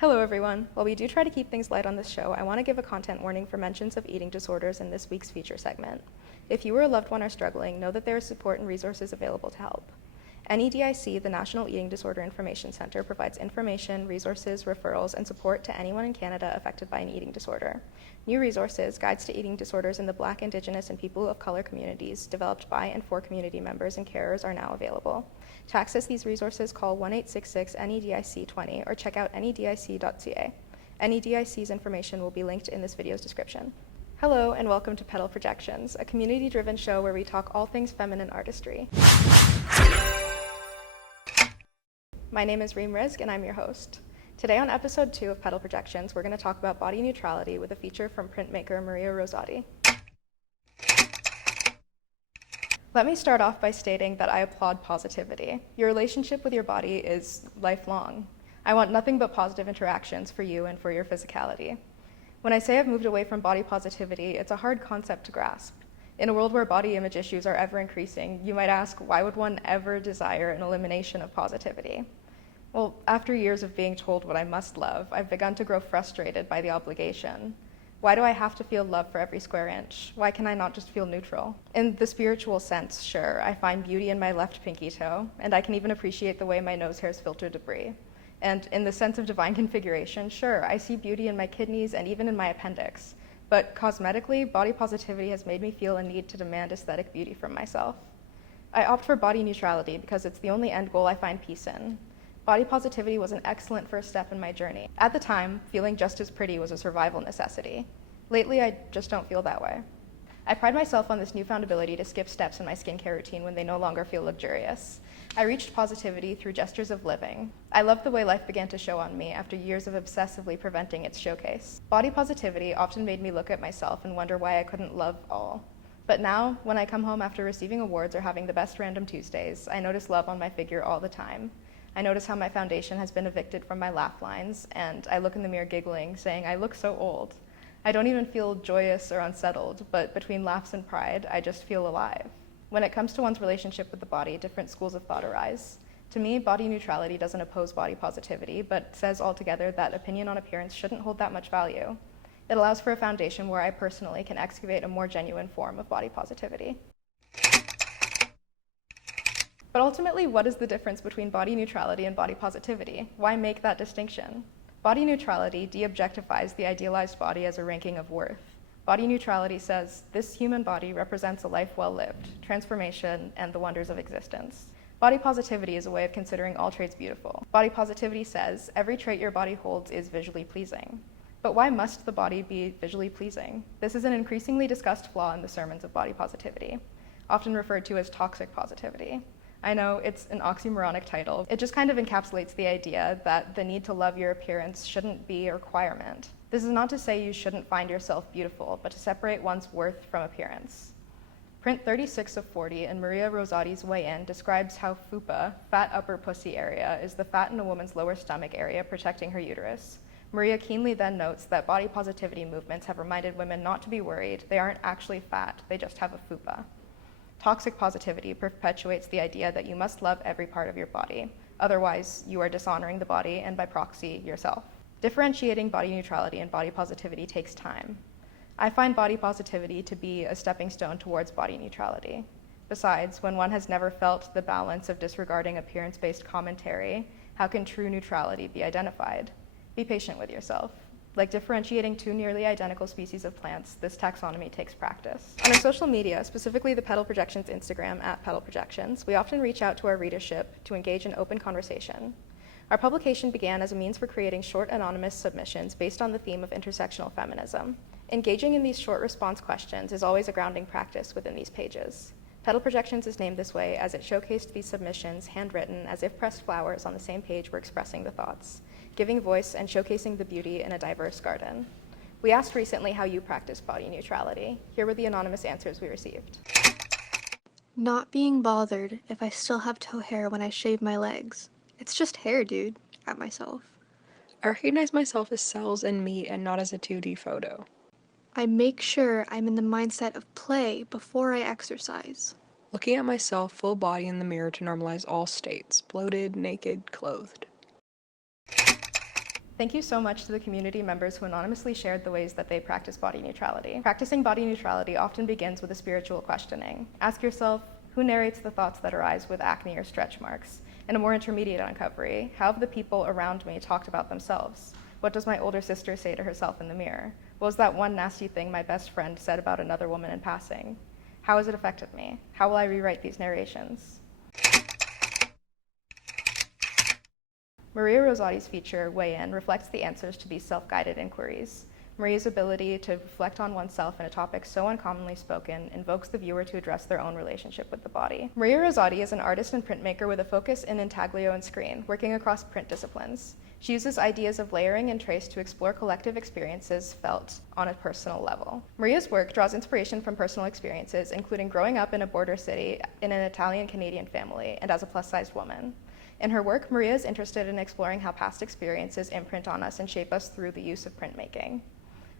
Hello everyone. While we do try to keep things light on this show, I want to give a content warning for mentions of eating disorders in this week's feature segment. If you or a loved one are struggling, know that there is support and resources available to help. NEDIC, the National Eating Disorder Information Center, provides information, resources, referrals, and support to anyone in Canada affected by an eating disorder. New resources, guides to eating disorders in the Black, Indigenous, and people of color communities, developed by and for community members and carers, are now available. To access these resources, call 1-866-NEDIC-20 or check out nedic.ca. NEDIC's information will be linked in this video's description. Hello and welcome to Petal Projections, a community-driven show where we talk all things feminine artistry. My name is Reem Rizk and I'm your host. Today on episode 2 of Petal Projections, we're going to talk about body neutrality with a feature from printmaker Maria Rosati. Let me start off by stating that I applaud positivity. Your relationship with your body is lifelong. I want nothing but positive interactions for you and for your physicality. When I say I've moved away from body positivity, it's a hard concept to grasp. In a world where body image issues are ever increasing, you might ask, why would one ever desire an elimination of positivity? Well, after years of being told what I must love, I've begun to grow frustrated by the obligation. Why do I have to feel love for every square inch? Why can I not just feel neutral? In the spiritual sense, sure, I find beauty in my left pinky toe, and I can even appreciate the way my nose hairs filter debris. And in the sense of divine configuration, sure, I see beauty in my kidneys and even in my appendix. But cosmetically, body positivity has made me feel a need to demand aesthetic beauty from myself. I opt for body neutrality because it's the only end goal I find peace in. Body positivity was an excellent first step in my journey. At the time, feeling just as pretty was a survival necessity. Lately, I just don't feel that way. I pride myself on this newfound ability to skip steps in my skincare routine when they no longer feel luxurious. I reached positivity through gestures of living. I loved the way life began to show on me after years of obsessively preventing its showcase. Body positivity often made me look at myself and wonder why I couldn't love all. But now, when I come home after receiving awards or having the best random Tuesdays, I notice love on my figure all the time. I notice how my foundation has been evicted from my laugh lines, and I look in the mirror giggling, saying, I look so old. I don't even feel joyous or unsettled, but between laughs and pride, I just feel alive. When it comes to one's relationship with the body, different schools of thought arise. To me, body neutrality doesn't oppose body positivity, but says altogether that opinion on appearance shouldn't hold that much value. It allows for a foundation where I personally can excavate a more genuine form of body positivity. But ultimately, what is the difference between body neutrality and body positivity? Why make that distinction? Body neutrality de-objectifies the idealized body as a ranking of worth. Body neutrality says, this human body represents a life well lived, transformation, and the wonders of existence. Body positivity is a way of considering all traits beautiful. Body positivity says, every trait your body holds is visually pleasing. But why must the body be visually pleasing? This is an increasingly discussed flaw in the sermons of body positivity, often referred to as toxic positivity. I know it's an oxymoronic title. It just kind of encapsulates the idea that the need to love your appearance shouldn't be a requirement. This is not to say you shouldn't find yourself beautiful, but to separate one's worth from appearance. Print 36 of 40 in Maria Rosati's Way In describes how FUPA, fat upper pussy area, is the fat in a woman's lower stomach area protecting her uterus. Maria keenly then notes that body positivity movements have reminded women not to be worried. They aren't actually fat, they just have a FUPA. Toxic positivity perpetuates the idea that you must love every part of your body. Otherwise, you are dishonoring the body and by proxy, yourself. Differentiating body neutrality and body positivity takes time. I find body positivity to be a stepping stone towards body neutrality. Besides, when one has never felt the balance of disregarding appearance-based commentary, how can true neutrality be identified? Be patient with yourself. Like differentiating two nearly identical species of plants, this taxonomy takes practice. On our social media, specifically the Petal Projections Instagram @PetalProjections, we often reach out to our readership to engage in open conversation. Our publication began as a means for creating short anonymous submissions based on the theme of intersectional feminism. Engaging in these short response questions is always a grounding practice within these pages. Petal Projections is named this way as it showcased these submissions handwritten as if pressed flowers on the same page were expressing the thoughts, giving voice and showcasing the beauty in a diverse garden. We asked recently how you practice body neutrality. Here were the anonymous answers we received. Not being bothered if I still have toe hair when I shave my legs. It's just hair, dude. At myself. I recognize myself as cells and meat and not as a 2D photo. I make sure I'm in the mindset of play before I exercise. Looking at myself full body in the mirror to normalize all states, bloated, naked, clothed. Thank you so much to the community members who anonymously shared the ways that they practice body neutrality. Practicing body neutrality often begins with a spiritual questioning. Ask yourself, who narrates the thoughts that arise with acne or stretch marks? In a more intermediate uncovery, how have the people around me talked about themselves? What does my older sister say to herself in the mirror? What was that one nasty thing my best friend said about another woman in passing? How has it affected me? How will I rewrite these narrations? Maria Rosati's feature, Weigh In, reflects the answers to these self-guided inquiries. Maria's ability to reflect on oneself in a topic so uncommonly spoken invokes the viewer to address their own relationship with the body. Maria Rosati is an artist and printmaker with a focus in intaglio and screen, working across print disciplines. She uses ideas of layering and trace to explore collective experiences felt on a personal level. Maria's work draws inspiration from personal experiences, including growing up in a border city in an Italian-Canadian family and as a plus-sized woman. In her work, Maria is interested in exploring how past experiences imprint on us and shape us through the use of printmaking.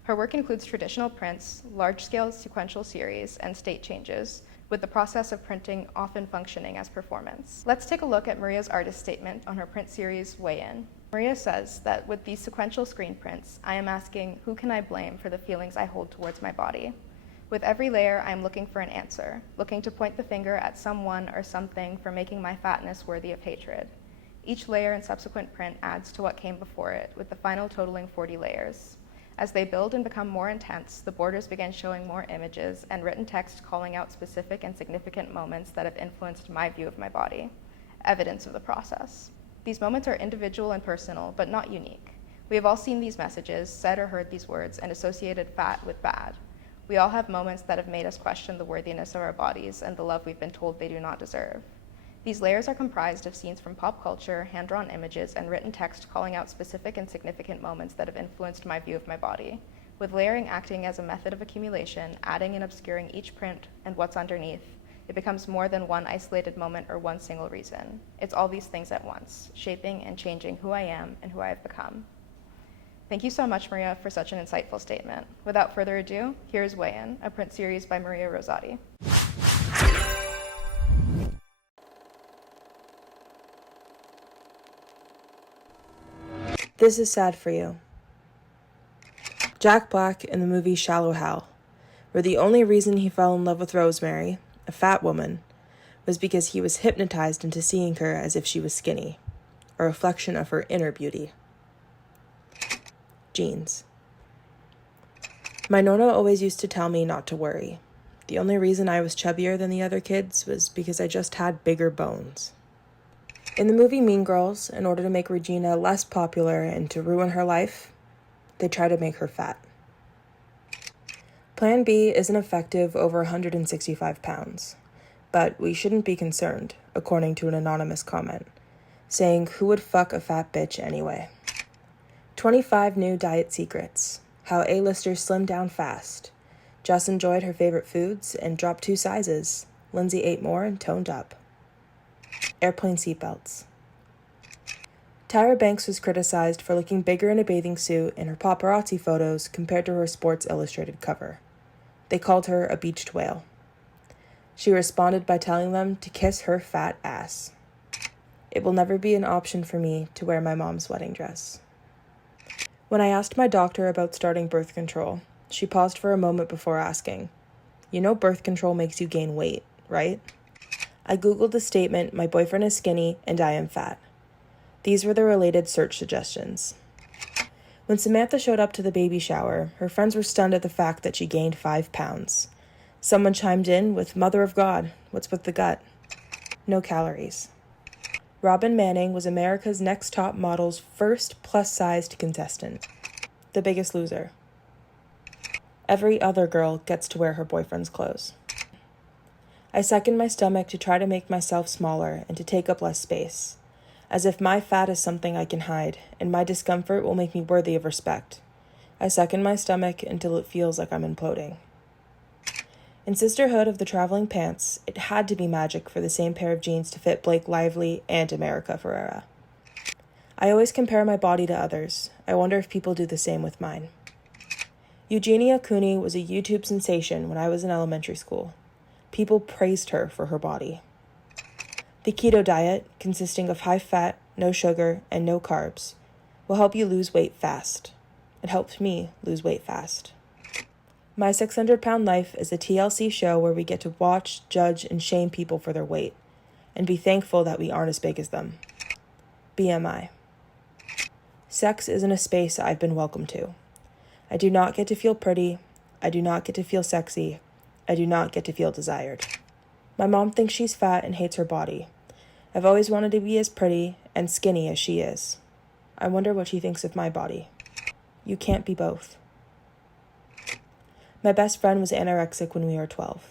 Her work includes traditional prints, large-scale sequential series, and state changes, with the process of printing often functioning as performance. Let's take a look at Maria's artist statement on her print series, Weigh In. Maria says that with these sequential screen prints, I am asking, who can I blame for the feelings I hold towards my body? With every layer, I am looking for an answer, looking to point the finger at someone or something for making my fatness worthy of hatred. Each layer and subsequent print adds to what came before it, with the final totaling 40 layers. As they build and become more intense, the borders begin showing more images and written text calling out specific and significant moments that have influenced my view of my body, evidence of the process. These moments are individual and personal, but not unique. We have all seen these messages, said or heard these words, and associated fat with bad. We all have moments that have made us question the worthiness of our bodies and the love we've been told they do not deserve. These layers are comprised of scenes from pop culture, hand-drawn images, and written text calling out specific and significant moments that have influenced my view of my body, with layering acting as a method of accumulation, adding and obscuring each print and what's underneath. It becomes more than one isolated moment or one single reason. It's all these things at once, shaping and changing who I am and who I have become. Thank you so much, Maria, for such an insightful statement. Without further ado, here's Weigh In, a print series by Maria Rosati. This is sad for you. Jack Black in the movie Shallow Hal, where the only reason he fell in love with Rosemary, a fat woman, was because he was hypnotized into seeing her as if she was skinny, a reflection of her inner beauty. Jeans. My Nona always used to tell me not to worry. The only reason I was chubbier than the other kids was because I just had bigger bones. In the movie Mean Girls, in order to make Regina less popular and to ruin her life, they try to make her fat. Plan B isn't effective over 165 pounds, but we shouldn't be concerned, according to an anonymous comment, saying who would fuck a fat bitch anyway. 25 new diet secrets, how A-listers slim down fast. Jess enjoyed her favorite foods and dropped 2 sizes. Lindsay ate more and toned up. Airplane seatbelts. Tyra Banks was criticized for looking bigger in a bathing suit in her paparazzi photos compared to her Sports Illustrated cover. They called her a beached whale. She responded by telling them to kiss her fat ass. It will never be an option for me to wear my mom's wedding dress. When I asked my doctor about starting birth control, she paused for a moment before asking, "You know birth control makes you gain weight, right?" I Googled the statement, "My boyfriend is skinny and I am fat." These were the related search suggestions. When Samantha showed up to the baby shower, her friends were stunned at the fact that she gained 5 pounds. Someone chimed in with, "Mother of God, what's with the gut?" No calories. Robin Manning was America's Next Top Model's first plus-sized contestant. The Biggest Loser. Every other girl gets to wear her boyfriend's clothes. I second my stomach to try to make myself smaller and to take up less space, as if my fat is something I can hide, and my discomfort will make me worthy of respect. I second my stomach until it feels like I'm imploding. In Sisterhood of the Traveling Pants, it had to be magic for the same pair of jeans to fit Blake Lively and America Ferrera. I always compare my body to others. I wonder if people do the same with mine. Eugenia Cooney was a YouTube sensation when I was in elementary school. People praised her for her body. The keto diet, consisting of high fat, no sugar, and no carbs, will help you lose weight fast. It helped me lose weight fast. My 600-Pound Life is a TLC show where we get to watch, judge, and shame people for their weight, and be thankful that we aren't as big as them. BMI. Sex isn't a space I've been welcome to. I do not get to feel pretty. I do not get to feel sexy. I do not get to feel desired. My mom thinks she's fat and hates her body. I've always wanted to be as pretty and skinny as she is. I wonder what she thinks of my body. You can't be both. My best friend was anorexic when we were 12.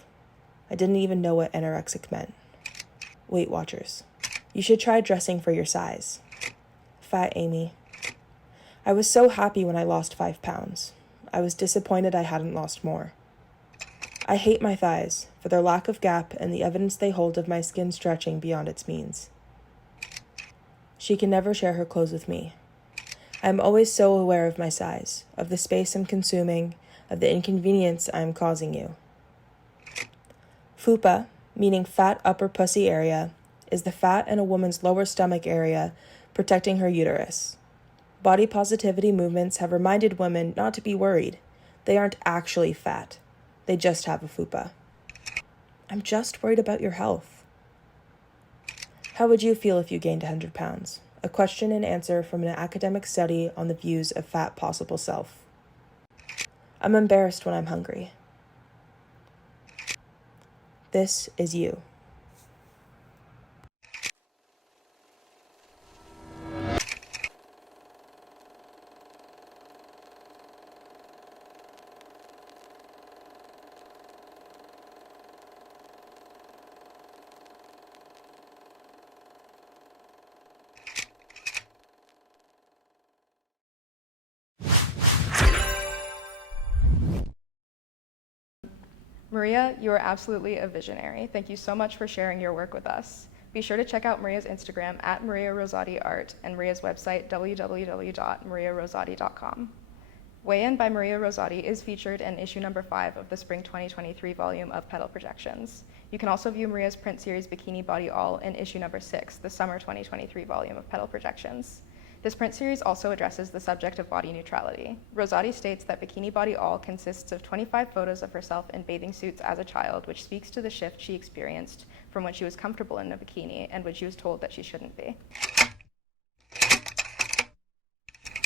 I didn't even know what anorexic meant. Weight Watchers. You should try dressing for your size. Fat Amy. I was so happy when I lost 5 pounds. I was disappointed I hadn't lost more. I hate my thighs for their lack of gap and the evidence they hold of my skin stretching beyond its means. She can never share her clothes with me. I am always so aware of my size, of the space I'm consuming, of the inconvenience I am causing you. FUPA, meaning fat upper pussy area, is the fat in a woman's lower stomach area protecting her uterus. Body positivity movements have reminded women not to be worried. They aren't actually fat. They just have a FUPA. I'm just worried about your health. How would you feel if you gained 100 pounds? A question and answer from an academic study on the views of fat possible self. I'm embarrassed when I'm hungry. This is you. Maria, you are absolutely a visionary. Thank you so much for sharing your work with us. Be sure to check out Maria's Instagram at Maria Rosati Art and Maria's website www.mariarosati.com. Weigh In by Maria Rosati is featured in issue number 5 of the spring 2023 volume of Petal Projections. You can also view Maria's print series Bikini Body All in issue number 6, the summer 2023 volume of Petal Projections. This print series also addresses the subject of body neutrality. Rosati states that Bikini Body All consists of 25 photos of herself in bathing suits as a child, which speaks to the shift she experienced from when she was comfortable in a bikini and when she was told that she shouldn't be.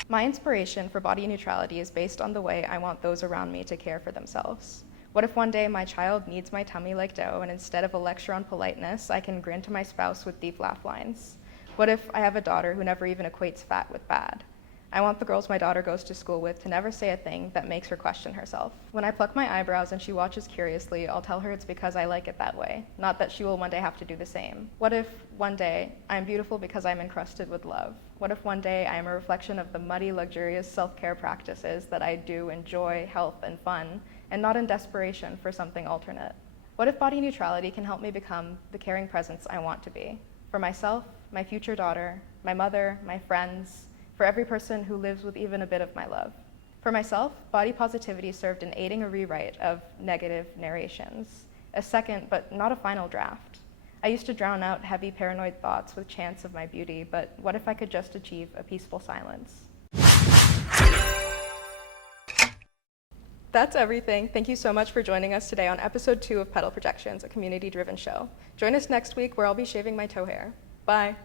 My inspiration for body neutrality is based on the way I want those around me to care for themselves. What if one day my child needs my tummy like dough, and instead of a lecture on politeness, I can grin to my spouse with deep laugh lines? What if I have a daughter who never even equates fat with bad? I want the girls my daughter goes to school with to never say a thing that makes her question herself. When I pluck my eyebrows and she watches curiously, I'll tell her it's because I like it that way, not that she will one day have to do the same. What if one day I'm beautiful because I'm encrusted with love? What if one day I am a reflection of the muddy, luxurious self-care practices that I do in joy, health, and fun, and not in desperation for something alternate? What if body neutrality can help me become the caring presence I want to be? For myself, my future daughter, my mother, my friends, for every person who lives with even a bit of my love. For myself, body positivity served in aiding a rewrite of negative narrations, a second but not a final draft. I used to drown out heavy paranoid thoughts with chants of my beauty, but what if I could just achieve a peaceful silence? That's everything. Thank you so much for joining us today on episode 2 of Petal Projections, a community-driven show. Join us next week where I'll be shaving my toe hair. Bye.